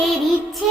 জমিদারের ইচ্ছে